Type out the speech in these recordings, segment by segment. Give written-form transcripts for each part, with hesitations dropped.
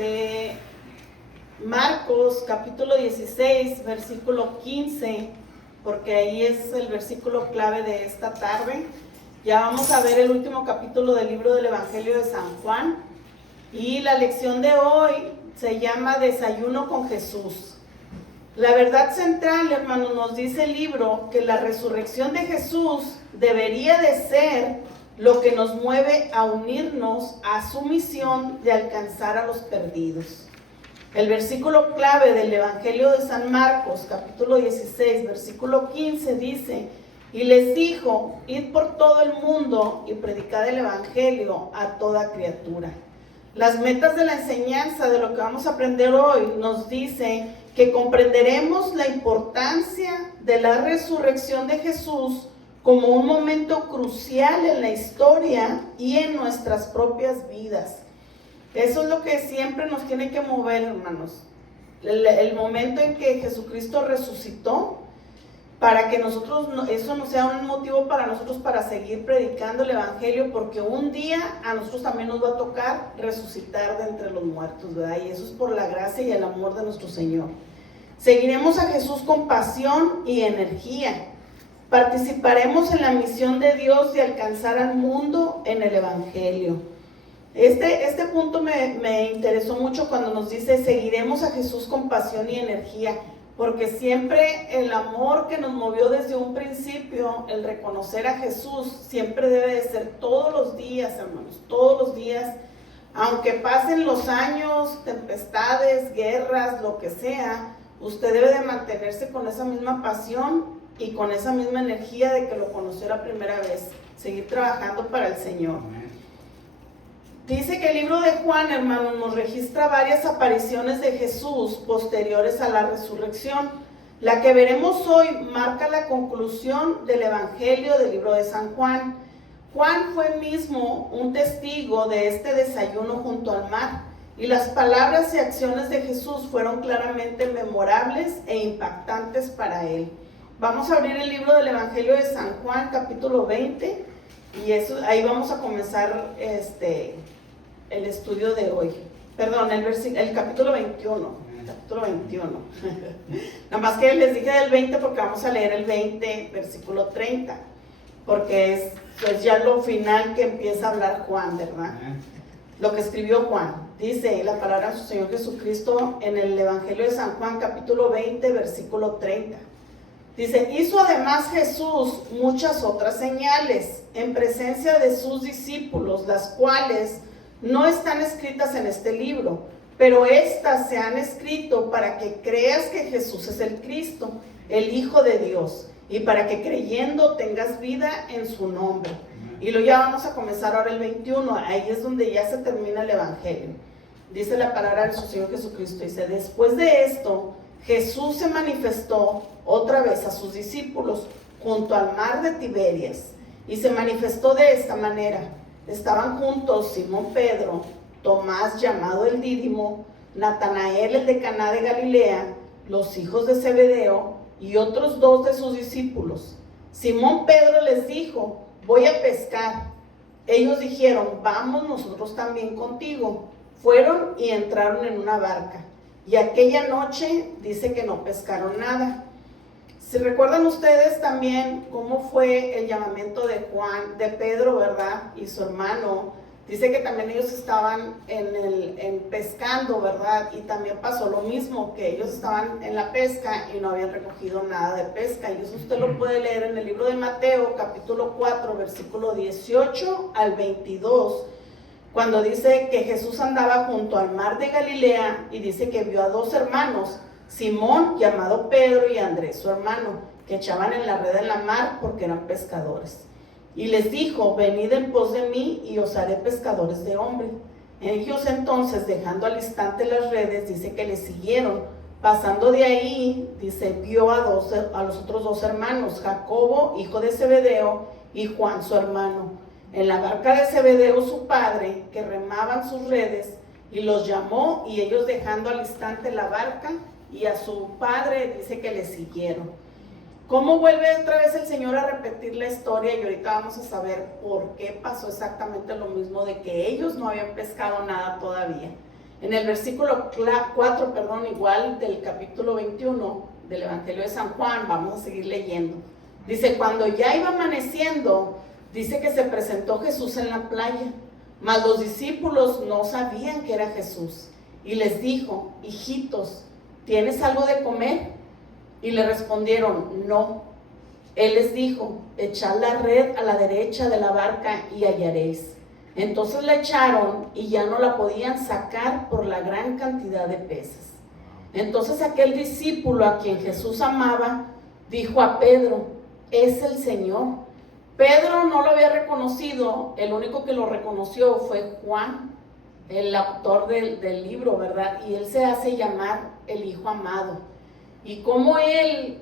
de Marcos capítulo 16, versículo 15, porque ahí es el versículo clave de esta tarde. Ya vamos a ver el último capítulo del libro del Evangelio de San Juan, y la lección de hoy se llama Desayuno con Jesús. La verdad central, hermanos, nos dice el libro que la resurrección de Jesús debería de ser lo que nos mueve a unirnos a su misión de alcanzar a los perdidos. El versículo clave del Evangelio de San Marcos, capítulo 16, versículo 15, dice: y les dijo, id por todo el mundo y predicad el Evangelio a toda criatura. Las metas de la enseñanza de lo que vamos a aprender hoy nos dice que comprenderemos la importancia de la resurrección de Jesús como un momento crucial en la historia y en nuestras propias vidas. Eso es lo que siempre nos tiene que mover, hermanos. El momento en que Jesucristo resucitó, para que nosotros, eso no sea un motivo para nosotros para seguir predicando el Evangelio, porque un día a nosotros también nos va a tocar resucitar de entre los muertos, ¿verdad? Y eso es por la gracia y el amor de nuestro Señor. Seguiremos a Jesús con pasión y energía. Participaremos en la misión de Dios de alcanzar al mundo en el Evangelio. Este punto me interesó mucho cuando nos dice seguiremos a Jesús con pasión y energía, porque siempre el amor que nos movió desde un principio, el reconocer a Jesús, siempre debe de ser todos los días, hermanos, todos los días, aunque pasen los años, tempestades, guerras, lo que sea, usted debe de mantenerse con esa misma pasión y con esa misma energía de que lo conoció la primera vez, seguir trabajando para el Señor. Dice que el libro de Juan, hermano, nos registra varias apariciones de Jesús posteriores a la resurrección. La que veremos hoy marca la conclusión del Evangelio del libro de San Juan. Juan fue mismo un testigo de este desayuno junto al mar, y las palabras y acciones de Jesús fueron claramente memorables e impactantes para él. Vamos a abrir el libro del Evangelio de San Juan, capítulo 20, y ahí vamos a comenzar el estudio de hoy. Perdón, el capítulo 21. Capítulo 21. Nada más que les dije del 20 porque vamos a leer el 20, versículo 30, porque es ya lo final que empieza a hablar Juan, ¿verdad? Lo que escribió Juan. Dice la palabra de su Señor Jesucristo en el Evangelio de San Juan, capítulo 20, versículo 30. Dice: hizo además Jesús muchas otras señales en presencia de sus discípulos, las cuales no están escritas en este libro, pero estas se han escrito para que creas que Jesús es el Cristo, el Hijo de Dios, y para que creyendo tengas vida en su nombre. Y luego ya vamos a comenzar ahora el 21, ahí es donde ya se termina el Evangelio. Dice la palabra de su Señor Jesucristo, dice: después de esto, Jesús se manifestó otra vez a sus discípulos junto al mar de Tiberias, y se manifestó de esta manera. Estaban juntos Simón Pedro, Tomás llamado el Dídimo, Natanael el de Caná de Galilea, los hijos de Zebedeo y otros dos de sus discípulos. Simón Pedro les dijo: voy a pescar. Ellos dijeron: vamos nosotros también contigo. Fueron y entraron en una barca, y aquella noche dice que no pescaron nada. Si recuerdan ustedes también cómo fue el llamamiento de Pedro, ¿verdad? Y su hermano. Dice que también ellos estaban pescando, ¿verdad? Y también pasó lo mismo, que ellos estaban en la pesca y no habían recogido nada de pesca. Y eso usted lo puede leer en el libro de Mateo, capítulo 4, versículo 18 al 22, cuando dice que Jesús andaba junto al mar de Galilea y dice que vio a dos hermanos, Simón, llamado Pedro, y Andrés, su hermano, que echaban en la red en la mar porque eran pescadores. Y les dijo: venid en pos de mí y os haré pescadores de hombres. Ellos entonces, dejando al instante las redes, dice que les siguieron. Pasando de ahí, dice, vio a los otros dos hermanos, Jacobo, hijo de Zebedeo, y Juan, su hermano, en la barca de Zebedeo, su padre, que remaban sus redes, y los llamó, y ellos, dejando al instante la barca y a su padre, dice que le siguieron. ¿Cómo vuelve otra vez el Señor a repetir la historia? Y ahorita vamos a saber por qué pasó exactamente lo mismo, de que ellos no habían pescado nada todavía. En el versículo 4, igual del capítulo 21 del Evangelio de San Juan, vamos a seguir leyendo. Dice, cuando ya iba amaneciendo, dice que se presentó Jesús en la playa, mas los discípulos no sabían que era Jesús. Y les dijo, hijitos, ¿tienes algo de comer? Y le respondieron, no. Él les dijo, echad la red a la derecha de la barca y hallaréis. Entonces la echaron y ya no la podían sacar por la gran cantidad de peces. Entonces aquel discípulo a quien Jesús amaba, dijo a Pedro, es el Señor. Pedro no lo había reconocido, el único que lo reconoció fue Juan, el autor del libro, ¿verdad? Y él se hace llamar el Hijo amado. Y cómo él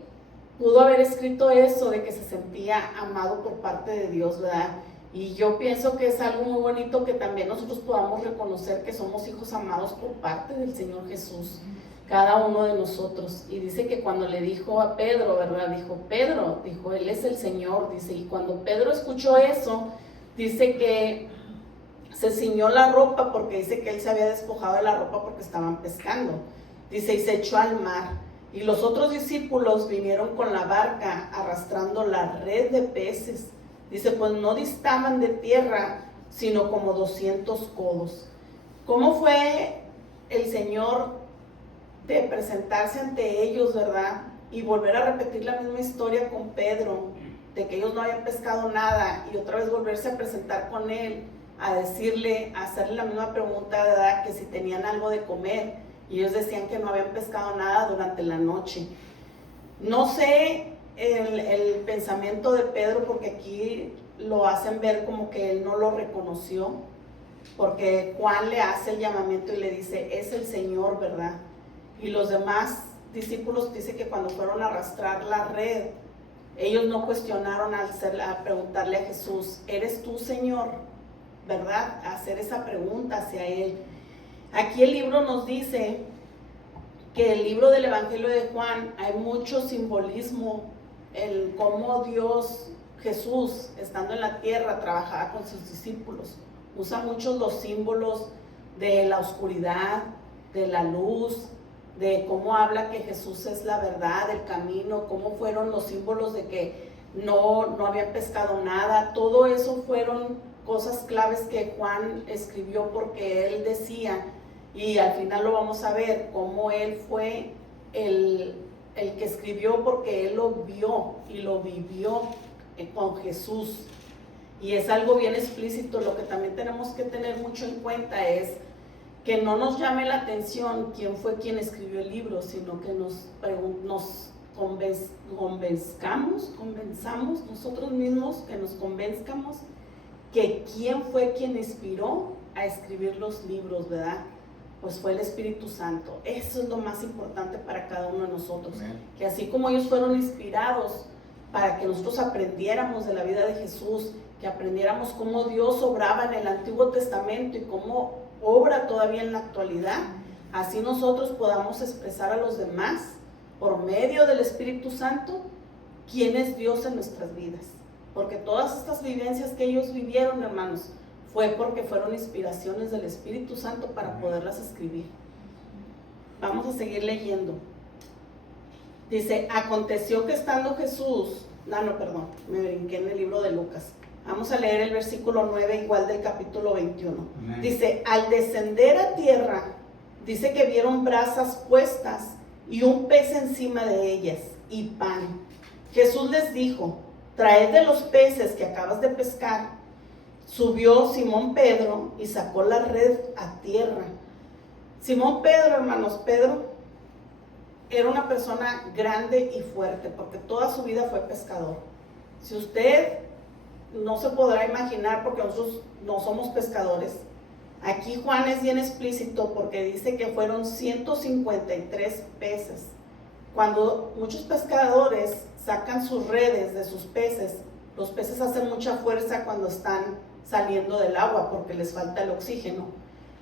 pudo haber escrito eso de que se sentía amado por parte de Dios, ¿verdad? Y yo pienso que es algo muy bonito que también nosotros podamos reconocer que somos hijos amados por parte del Señor Jesús, cada uno de nosotros. Y dice que cuando le dijo a Pedro, ¿verdad? Dijo, Pedro, dijo, Él es el Señor, dice, y cuando Pedro escuchó eso, dice que se ciñó la ropa porque dice que él se había despojado de la ropa porque estaban pescando. Dice, y se echó al mar. Y los otros discípulos vinieron con la barca arrastrando la red de peces. Dice, pues no distaban de tierra, sino como 200 codos. ¿Cómo fue el Señor de presentarse ante ellos, verdad? Y volver a repetir la misma historia con Pedro, de que ellos no habían pescado nada, y otra vez volverse a presentar con él, a decirle, a hacerle la misma pregunta, ¿verdad? Que si tenían algo de comer, y ellos decían que no habían pescado nada durante la noche. No sé el pensamiento de Pedro, porque aquí lo hacen ver como que él no lo reconoció, porque Juan le hace el llamamiento y le dice, es el Señor, ¿verdad? Y los demás discípulos dice que cuando fueron a arrastrar la red, ellos no cuestionaron a preguntarle a Jesús, ¿eres tú, Señor? ¿Verdad? A hacer esa pregunta hacia él. Aquí el libro nos dice que el libro del Evangelio de Juan hay mucho simbolismo en cómo Dios, Jesús, estando en la tierra, trabajaba con sus discípulos. Usa muchos los símbolos de la oscuridad, de la luz, de cómo habla que Jesús es la verdad, el camino, cómo fueron los símbolos de que no habían pescado nada. Todo eso fueron cosas claves que Juan escribió porque él decía, y al final lo vamos a ver, cómo él fue el que escribió porque él lo vio y lo vivió con Jesús. Y es algo bien explícito. Lo que también tenemos que tener mucho en cuenta es que no nos llame la atención quién fue quien escribió el libro, sino que nos convenzamos nosotros mismos, que nos convenzcamos que quién fue quien inspiró a escribir los libros, ¿verdad? Pues fue el Espíritu Santo. Eso es lo más importante para cada uno de nosotros. Amén. Que así como ellos fueron inspirados para que nosotros aprendiéramos de la vida de Jesús, que aprendiéramos cómo Dios obraba en el Antiguo Testamento y cómo obra todavía en la actualidad, así nosotros podamos expresar a los demás, por medio del Espíritu Santo, quién es Dios en nuestras vidas. Porque todas estas vivencias que ellos vivieron, hermanos, fue porque fueron inspiraciones del Espíritu Santo para poderlas escribir. Vamos a seguir leyendo. Dice, aconteció que estando Jesús, me brinqué en el libro de Lucas. Vamos a leer el versículo 9 igual del capítulo 21. Amén. Dice, al descender a tierra, dice que vieron brasas puestas y un pez encima de ellas y pan. Jesús les dijo, traed de los peces que acabas de pescar. Subió Simón Pedro y sacó la red a tierra. Simón Pedro, hermanos, Pedro era una persona grande y fuerte porque toda su vida fue pescador. Si usted no se podrá imaginar, porque nosotros no somos pescadores, aquí Juan es bien explícito porque dice que fueron 153 peces. Cuando muchos pescadores sacan sus redes de sus peces, los peces hacen mucha fuerza cuando están saliendo del agua porque les falta el oxígeno,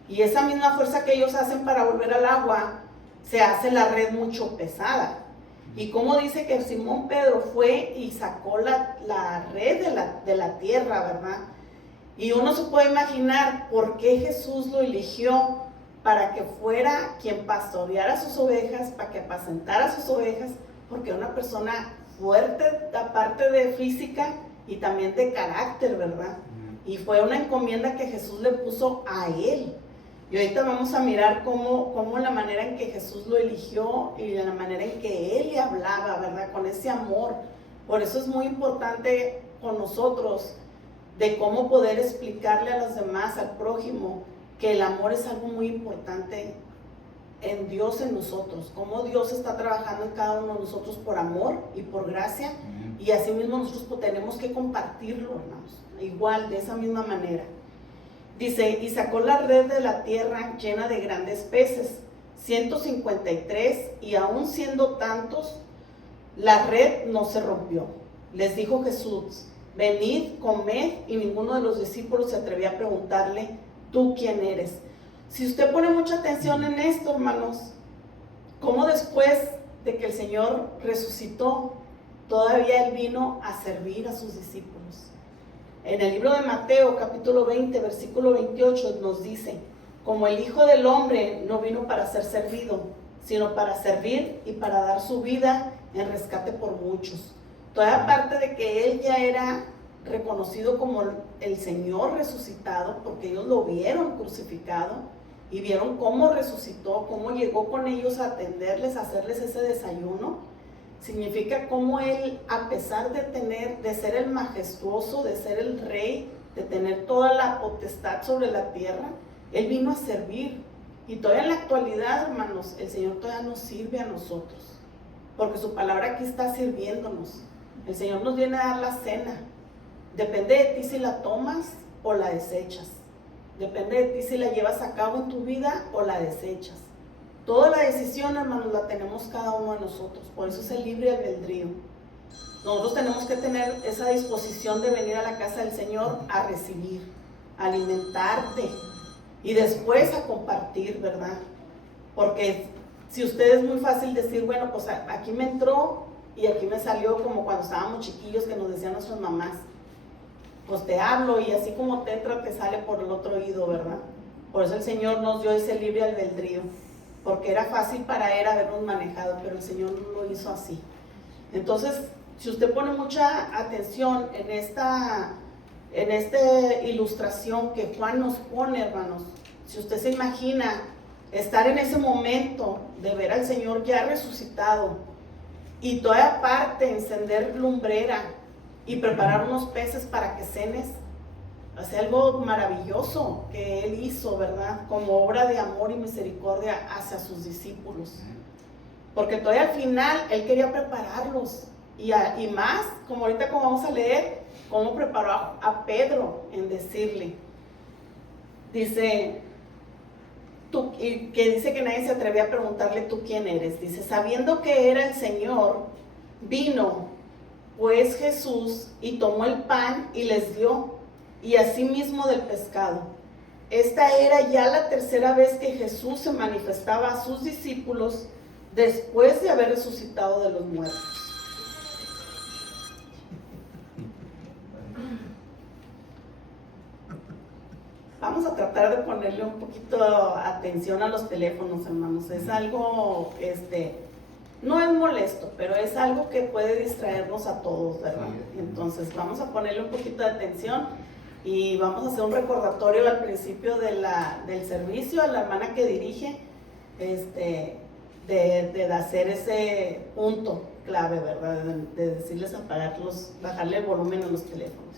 y esa misma fuerza que ellos hacen para volver al agua, se hace la red mucho pesada. Y como dice que Simón Pedro fue y sacó la red de la tierra, ¿verdad? Y uno se puede imaginar por qué Jesús lo eligió para que fuera quien pastoreara sus ovejas, para que apacentara sus ovejas, porque era una persona fuerte, aparte de física y también de carácter, ¿verdad? Y fue una encomienda que Jesús le puso a él. Y ahorita vamos a mirar cómo la manera en que Jesús lo eligió y la manera en que él le hablaba, ¿verdad? Con ese amor. Por eso es muy importante con nosotros de cómo poder explicarle a los demás, al prójimo, que el amor es algo muy importante en Dios, en nosotros, cómo Dios está trabajando en cada uno de nosotros por amor y por gracia, y así mismo nosotros tenemos que compartirlo, hermanos, igual, de esa misma manera. Dice, y sacó la red de la tierra llena de grandes peces, 153, y aún siendo tantos, la red no se rompió. Les dijo Jesús, venid, comed, y ninguno de los discípulos se atrevía a preguntarle, ¿tú quién eres? Si usted pone mucha atención en esto, hermanos, cómo después de que el Señor resucitó, todavía Él vino a servir a sus discípulos. En el libro de Mateo, capítulo 20, versículo 28, nos dice, como el Hijo del Hombre no vino para ser servido, sino para servir y para dar su vida en rescate por muchos. Toda parte de que Él ya era reconocido como el Señor resucitado, porque ellos lo vieron crucificado y vieron cómo resucitó, cómo llegó con ellos a atenderles, a hacerles ese desayuno. Significa cómo Él, a pesar de ser el majestuoso, de ser el rey, de tener toda la potestad sobre la tierra, Él vino a servir. Y todavía en la actualidad, hermanos, el Señor todavía nos sirve a nosotros, porque su palabra aquí está sirviéndonos. El Señor nos viene a dar la cena. Depende de ti si la tomas o la desechas. Depende de ti si la llevas a cabo en tu vida o la desechas. Toda la decisión, hermanos, la tenemos cada uno de nosotros. Por eso es el libre albedrío. Nosotros tenemos que tener esa disposición de venir a la casa del Señor a recibir, a alimentarte y después a compartir, ¿verdad? Porque si usted es muy fácil decir, bueno, pues aquí me entró y aquí me salió, como cuando estábamos chiquillos que nos decían nuestras mamás, pues te hablo y así como te entra te sale por el otro oído, ¿verdad? Por eso el Señor nos dio ese libre albedrío, porque era fácil para Él habernos manejado, pero el Señor no lo hizo así. Entonces, si usted pone mucha atención en esta ilustración que Juan nos pone, hermanos, si usted se imagina estar en ese momento de ver al Señor ya resucitado y toda aparte encender lumbrera y preparar unos peces para que cenes, hace algo maravilloso que Él hizo, ¿verdad? Como obra de amor y misericordia hacia sus discípulos. Porque todavía al final Él quería prepararlos. Y más, como ahorita como vamos a leer, cómo preparó a Pedro en decirle. Dice, que dice que nadie se atrevía a preguntarle, ¿tú quién eres? Dice, sabiendo que era el Señor, vino pues Jesús y tomó el pan y les dio, y asimismo del pescado. Esta era ya la tercera vez que Jesús se manifestaba a sus discípulos después de haber resucitado de los muertos. Vamos a tratar de ponerle un poquito atención a los teléfonos, hermanos. Es algo, no es molesto, pero es algo que puede distraernos a todos, ¿verdad? Entonces vamos a ponerle un poquito de atención y vamos a hacer un recordatorio al principio del servicio a la hermana que dirige, de hacer ese punto clave, ¿verdad? De decirles apagarlos, bajarle el volumen a los teléfonos.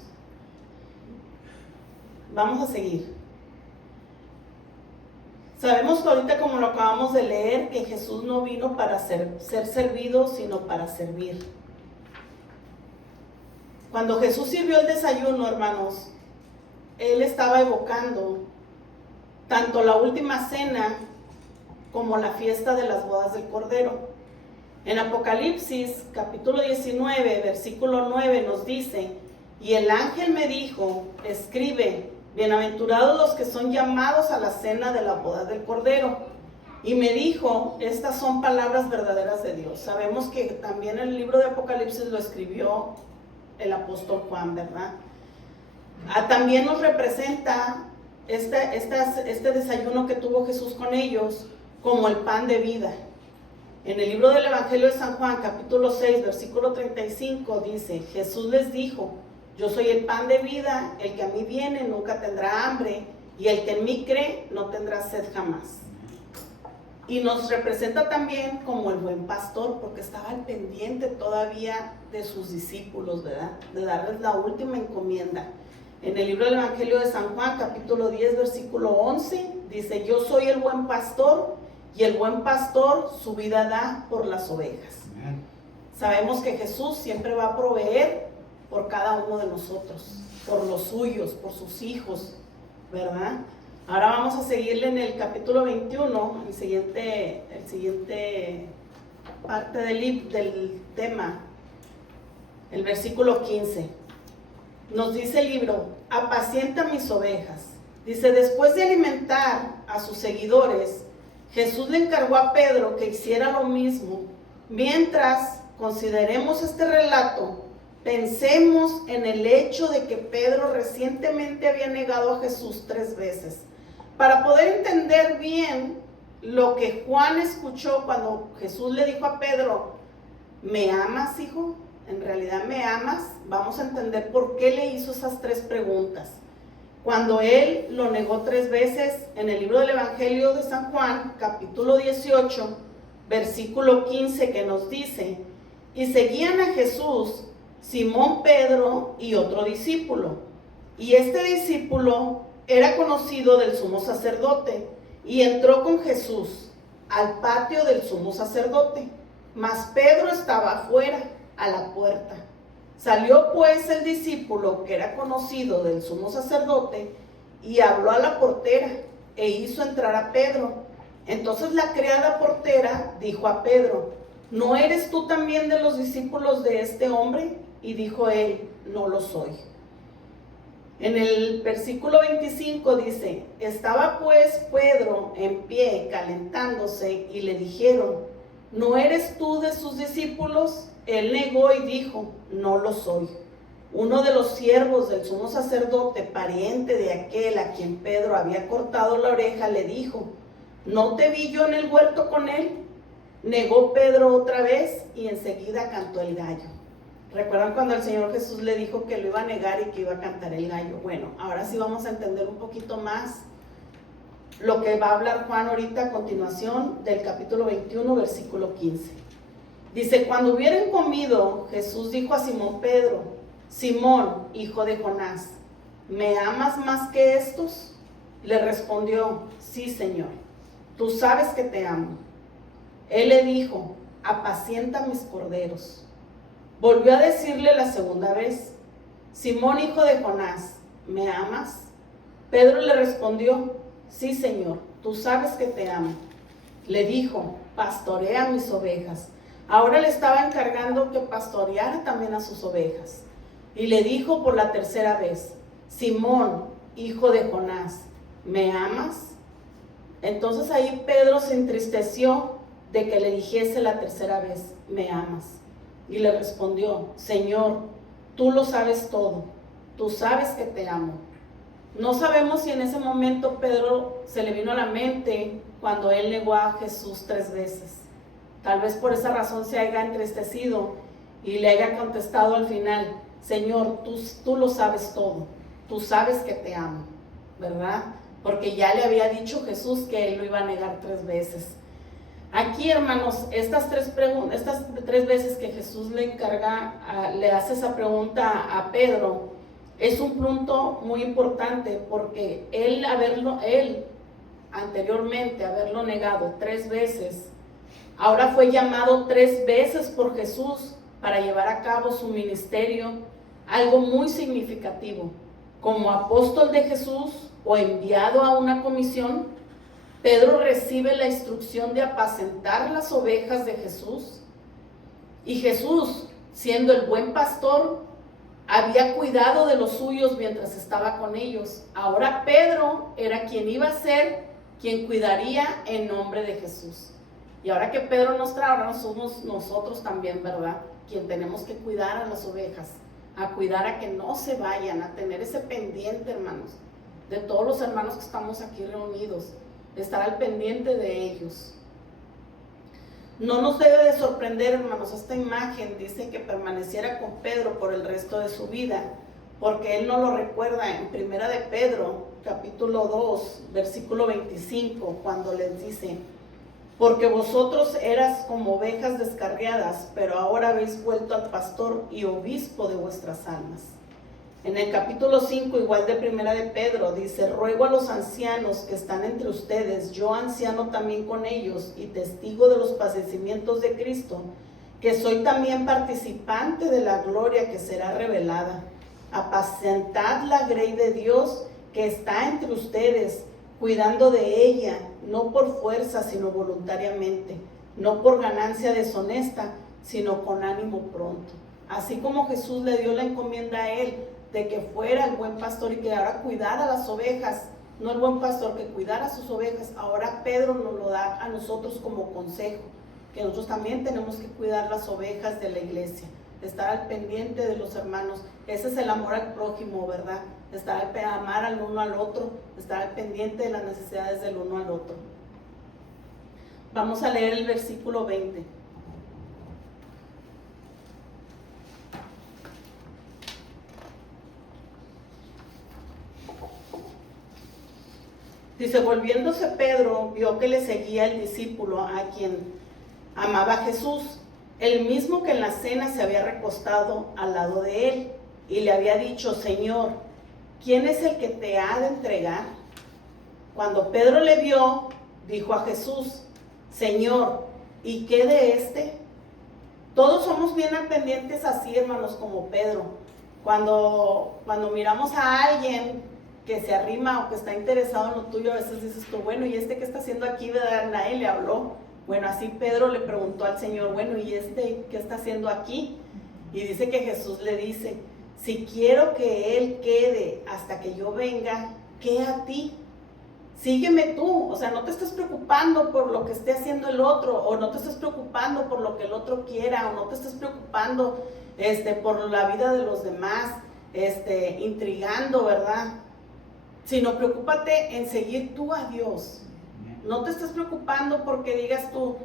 Vamos a seguir. Sabemos que ahorita, como lo acabamos de leer, que Jesús no vino para ser servido, sino para servir. Cuando Jesús sirvió el desayuno, hermanos, Él estaba evocando tanto la última cena como la fiesta de las bodas del Cordero. En Apocalipsis, capítulo 19, versículo 9, nos dice, y el ángel me dijo, escribe, bienaventurados los que son llamados a la cena de la boda del Cordero. Y me dijo, estas son palabras verdaderas de Dios. Sabemos que también el libro de Apocalipsis lo escribió el apóstol Juan, ¿verdad? También nos representa este desayuno que tuvo Jesús con ellos como el pan de vida. En el libro del Evangelio de San Juan, capítulo 6, versículo 35, dice: Jesús les dijo: yo soy el pan de vida, el que a mí viene nunca tendrá hambre, y el que en mí cree no tendrá sed jamás. Y nos representa también como el buen pastor, porque estaba al pendiente todavía de sus discípulos, ¿verdad? De darles la última encomienda. En el libro del Evangelio de San Juan, capítulo 10, versículo 11, dice: yo soy el buen pastor, y el buen pastor su vida da por las ovejas. Amén. Sabemos que Jesús siempre va a proveer por cada uno de nosotros, por los suyos, por sus hijos, ¿verdad? Ahora vamos a seguirle en el capítulo 21, el siguiente parte del tema, el versículo 15. Nos dice el libro: apacienta mis ovejas. Dice: después de alimentar a sus seguidores, Jesús le encargó a Pedro que hiciera lo mismo. Mientras consideremos este relato, pensemos en el hecho de que Pedro recientemente había negado a Jesús 3 veces. Para poder entender bien lo que Juan escuchó cuando Jesús le dijo a Pedro: ¿me amas, hijo? ¿En realidad me amas? Vamos a entender por qué le hizo esas 3 preguntas. Cuando él lo negó 3 veces, en el libro del Evangelio de San Juan, capítulo 18, versículo 15, que nos dice: y seguían a Jesús Simón Pedro y otro discípulo. Y este discípulo era conocido del sumo sacerdote, y entró con Jesús al patio del sumo sacerdote, mas Pedro estaba afuera, a la puerta. Salió pues el discípulo, que era conocido del sumo sacerdote, y habló a la portera, e hizo entrar a Pedro. Entonces la criada portera dijo a Pedro: ¿no eres tú también de los discípulos de este hombre? Y dijo él: no lo soy. En el versículo 25 dice: estaba pues Pedro en pie calentándose, y le dijeron: ¿no eres tú de sus discípulos? Él negó y dijo: no lo soy. Uno de los siervos del sumo sacerdote, pariente de aquel a quien Pedro había cortado la oreja, le dijo: ¿no te vi yo en el huerto con él? Negó Pedro otra vez, y enseguida cantó el gallo. ¿Recuerdan cuando el Señor Jesús le dijo que lo iba a negar y que iba a cantar el gallo? Bueno, ahora sí vamos a entender un poquito más lo que va a hablar Juan ahorita a continuación del capítulo 21, versículo 15. Dice: cuando hubieran comido, Jesús dijo a Simón Pedro: Simón, hijo de Jonás, ¿me amas más que estos? Le respondió: sí, Señor, tú sabes que te amo. Él le dijo: apacienta mis corderos. Volvió a decirle la segunda vez: Simón, hijo de Jonás, ¿me amas? Pedro le respondió: sí, Señor, tú sabes que te amo. Le dijo: pastorea mis ovejas. Ahora le estaba encargando que pastoreara también a sus ovejas. Y le dijo por la tercera vez: Simón, hijo de Jonás, ¿me amas? Entonces ahí Pedro se entristeció de que le dijese la tercera vez: ¿me amas? Y le respondió: Señor, tú lo sabes todo, tú sabes que te amo. No sabemos si en ese momento Pedro se le vino a la mente cuando él negó a Jesús 3 veces. Tal vez por esa razón se haya entristecido y le haya contestado al final: Señor, tú lo sabes todo, tú sabes que te amo, ¿verdad? Porque ya le había dicho Jesús que él lo iba a negar 3 veces. Aquí, hermanos, estas 3 veces que Jesús le hace esa pregunta a Pedro, es un punto muy importante, porque él anteriormente haberlo negado 3 veces, ahora fue llamado 3 veces por Jesús para llevar a cabo su ministerio, algo muy significativo. Como apóstol de Jesús o enviado a una comisión, Pedro recibe la instrucción de apacentar las ovejas de Jesús. Y Jesús, siendo el buen pastor, había cuidado de los suyos mientras estaba con ellos. Ahora Pedro era quien iba a ser quien cuidaría en nombre de Jesús. Y ahora que Pedro nos trae, ahora somos nosotros también, ¿verdad? Quien tenemos que cuidar a las ovejas, a cuidar a que no se vayan, a tener ese pendiente, hermanos. de todos los hermanos que estamos aquí reunidos, estar al pendiente de ellos. No nos debe de sorprender, hermanos, esta imagen dice que permaneciera con Pedro por el resto de su vida, porque él no lo recuerda en Primera de Pedro, capítulo 2, versículo 25, cuando les dice: porque vosotros eras como ovejas descarriadas, pero ahora habéis vuelto al pastor y obispo de vuestras almas. En el capítulo 5, igual de Primera de Pedro, dice: ruego a los ancianos que están entre ustedes, yo anciano también con ellos y testigo de los padecimientos de Cristo, que soy también participante de la gloria que será revelada. Apacentad la grey de Dios que está entre ustedes, cuidando de ella, no por fuerza, sino voluntariamente, no por ganancia deshonesta, sino con ánimo pronto. Así como Jesús le dio la encomienda a él de que fuera el buen pastor y que ahora cuidara las ovejas, no el buen pastor que cuidara sus ovejas, ahora Pedro nos lo da a nosotros como consejo, que nosotros también tenemos que cuidar las ovejas de la iglesia, estar al pendiente de los hermanos. Ese es el amor al prójimo, ¿verdad? Amar al uno al otro, estar al pendiente de las necesidades del uno al otro. Vamos a leer el versículo 20. Dice: volviéndose Pedro, vio que le seguía el discípulo a quien amaba a Jesús, el mismo que en la cena se había recostado al lado de él, y le había dicho: Señor, ¿quién es el que te ha de entregar? Cuando Pedro le vio, dijo a Jesús: Señor, ¿y qué de este? Todos somos bien al pendientes así, hermanos, como Pedro. Cuando miramos a alguien que se arrima o que está interesado en lo tuyo, a veces dices tú: bueno, ¿y este qué está haciendo aquí? ¿Verdad? Nadie le habló. Bueno, así Pedro le preguntó al Señor: bueno, ¿y este qué está haciendo aquí? Y dice que Jesús le dice: si quiero que él quede hasta que yo venga, ¿qué a ti? Sígueme tú. O sea, no te estés preocupando por lo que esté haciendo el otro, o no te estés preocupando por lo que el otro quiera, o no te estés preocupando por la vida de los demás, intrigando, ¿verdad? Sino preocúpate en seguir tú a Dios. No te estés preocupando porque digas tú: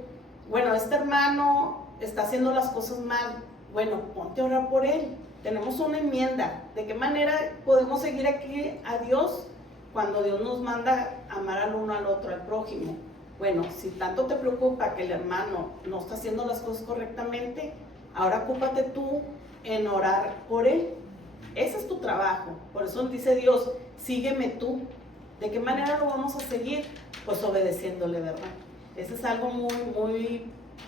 bueno, este hermano está haciendo las cosas mal. Bueno, ponte a orar por él. Tenemos una enmienda. ¿De qué manera podemos seguir aquí a Dios cuando Dios nos manda amar al uno al otro, al prójimo? Bueno, si tanto te preocupa que el hermano no está haciendo las cosas correctamente, ahora ocúpate tú en orar por él. Ese es tu trabajo. Por eso dice Dios: sígueme tú. ¿De qué manera lo vamos a seguir? Pues obedeciéndole, ¿verdad? Eso es algo muy, muy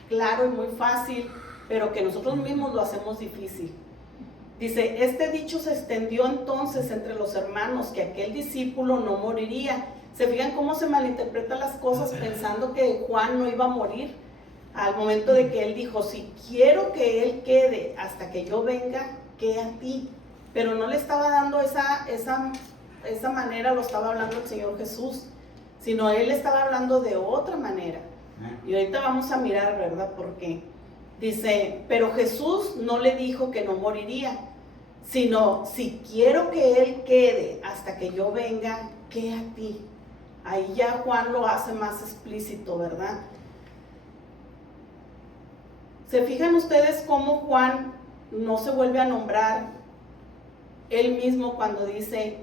claro y muy fácil, pero que nosotros mismos lo hacemos difícil. Dice: este dicho se extendió entonces entre los hermanos, que aquel discípulo no moriría. ¿Se fijan cómo se malinterpretan las cosas pensando que Juan no iba a morir? Al momento de que él dijo: si quiero que él quede hasta que yo venga, ¿qué a ti? Pero no le estaba dando esa manera, lo estaba hablando el Señor Jesús, sino él estaba hablando de otra manera. Y ahorita vamos a mirar, ¿verdad? ¿Por qué? Dice: pero Jesús no le dijo que no moriría, sino: si quiero que él quede hasta que yo venga, ¿qué a ti? Ahí ya Juan lo hace más explícito, ¿verdad? ¿Se fijan ustedes cómo Juan no se vuelve a nombrar él mismo cuando dice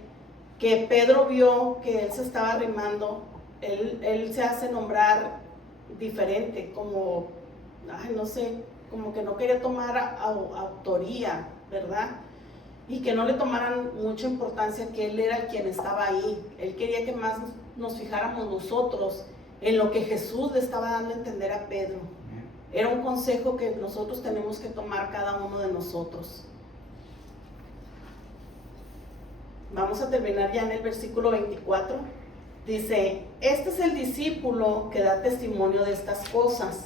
que Pedro vio que él se estaba arrimando? Él se hace nombrar diferente, como, no sé, como que no quería tomar autoría, ¿verdad? Y que no le tomaran mucha importancia que él era quien estaba ahí. Él quería que más nos fijáramos nosotros en lo que Jesús le estaba dando a entender a Pedro. Era un consejo que nosotros tenemos que tomar cada uno de nosotros. Vamos a terminar ya en el versículo 24. Dice: este es el discípulo que da testimonio de estas cosas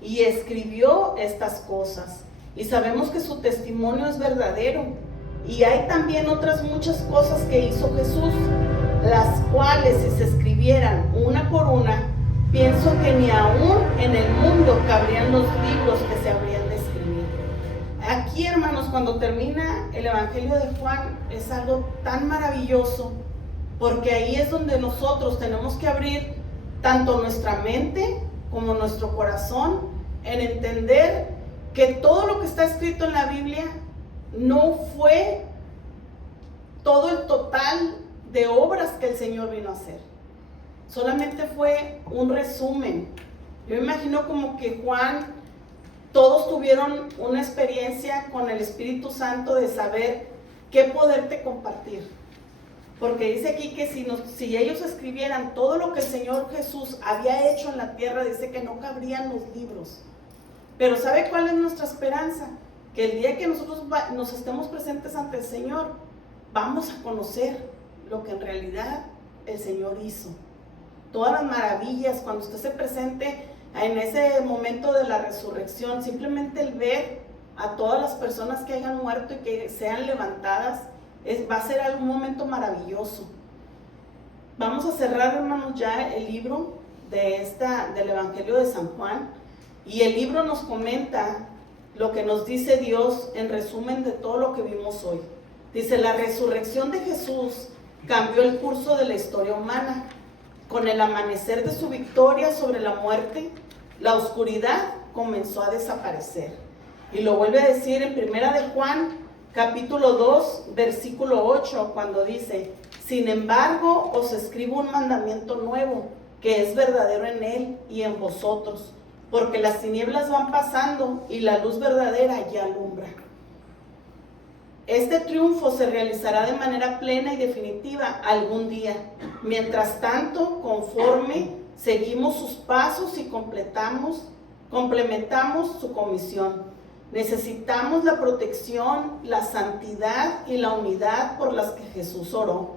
y escribió estas cosas, y sabemos que su testimonio es verdadero. Y hay también otras muchas cosas que hizo Jesús, las cuales, si se escribieran una por una, pienso que ni aún en el mundo cabrían los libros que se habrían de escribir. Aquí, hermanos, cuando termina el Evangelio de Juan, es algo tan maravilloso, porque ahí es donde nosotros tenemos que abrir tanto nuestra mente como nuestro corazón en entender que todo lo que está escrito en la Biblia no fue todo el total de obras que el Señor vino a hacer. Solamente fue un resumen. Yo me imagino como que Juan, todos tuvieron una experiencia con el Espíritu Santo de saber qué poderte compartir. Porque dice aquí que si ellos escribieran todo lo que el Señor Jesús había hecho en la tierra, dice que no cabrían los libros. Pero ¿sabe cuál es nuestra esperanza? Que el día que nosotros nos estemos presentes ante el Señor, vamos a conocer lo que en realidad el Señor hizo. Todas las maravillas, cuando usted se presente en ese momento de la resurrección, simplemente el ver a todas las personas que hayan muerto y que sean levantadas, va a ser un momento maravilloso. Vamos a cerrar, hermanos, ya el libro del Evangelio de San Juan, y el libro nos comenta lo que nos dice Dios en resumen de todo lo que vimos hoy. Dice: la resurrección de Jesús cambió el curso de la historia humana. Con el amanecer de su victoria sobre la muerte, la oscuridad comenzó a desaparecer. Y lo vuelve a decir en Primera de Juan, capítulo 2, versículo 8, cuando dice: sin embargo, os escribo un mandamiento nuevo, que es verdadero en él y en vosotros, porque las tinieblas van pasando y la luz verdadera ya alumbra. Este triunfo se realizará de manera plena y definitiva algún día. Mientras tanto, conforme seguimos sus pasos y complementamos su comisión, necesitamos la protección, la santidad y la unidad por las que Jesús oró,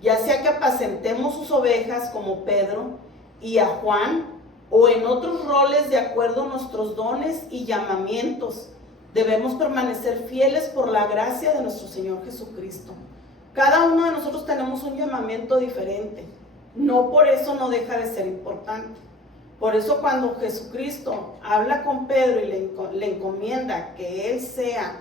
ya sea que apacentemos sus ovejas como Pedro y a Juan, o en otros roles de acuerdo a nuestros dones y llamamientos. Debemos permanecer fieles por la gracia de nuestro Señor Jesucristo. Cada uno de nosotros tenemos un llamamiento diferente. No por eso no deja de ser importante. Por eso cuando Jesucristo habla con Pedro y le encomienda que él sea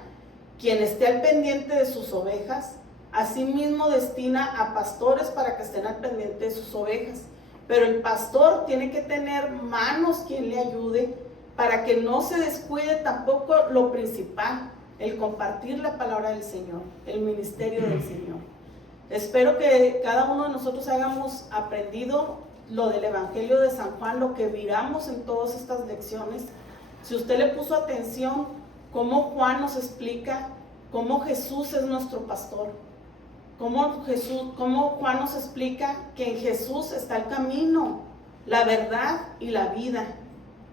quien esté al pendiente de sus ovejas, asimismo destina a pastores para que estén al pendiente de sus ovejas. Pero el pastor tiene que tener manos quien le ayude para que no se descuide tampoco lo principal, el compartir la palabra del Señor, el ministerio del Señor. Espero que cada uno de nosotros hayamos aprendido lo del Evangelio de San Juan, lo que miramos en todas estas lecciones. Si usted le puso atención, cómo Juan nos explica cómo Jesús es nuestro pastor, cómo Juan nos explica que en Jesús está el camino, la verdad y la vida.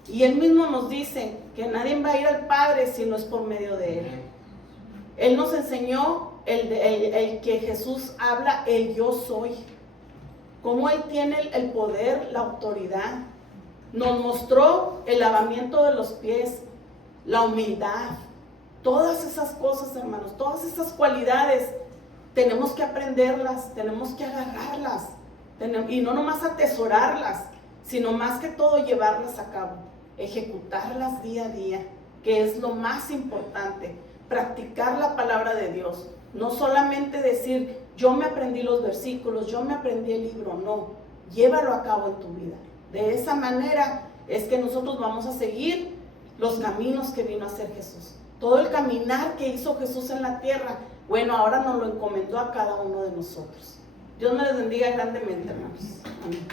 Y él mismo nos dice que nadie va a ir al Padre si no es por medio de él. Él nos enseñó el que Jesús habla, el yo soy. Cómo él tiene el poder, la autoridad. Nos mostró el lavamiento de los pies, la humildad. Todas esas cosas, hermanos, todas esas cualidades, tenemos que aprenderlas, tenemos que agarrarlas. Y no nomás atesorarlas, sino más que todo llevarlas a cabo. Ejecutarlas día a día, que es lo más importante. Practicar la palabra de Dios. No solamente decir, yo me aprendí los versículos, yo me aprendí el libro. No, llévalo a cabo en tu vida. De esa manera es que nosotros vamos a seguir los caminos que vino a hacer Jesús. Todo el caminar que hizo Jesús en la tierra, bueno, ahora nos lo encomendó a cada uno de nosotros. Dios me les bendiga grandemente, hermanos. Amén.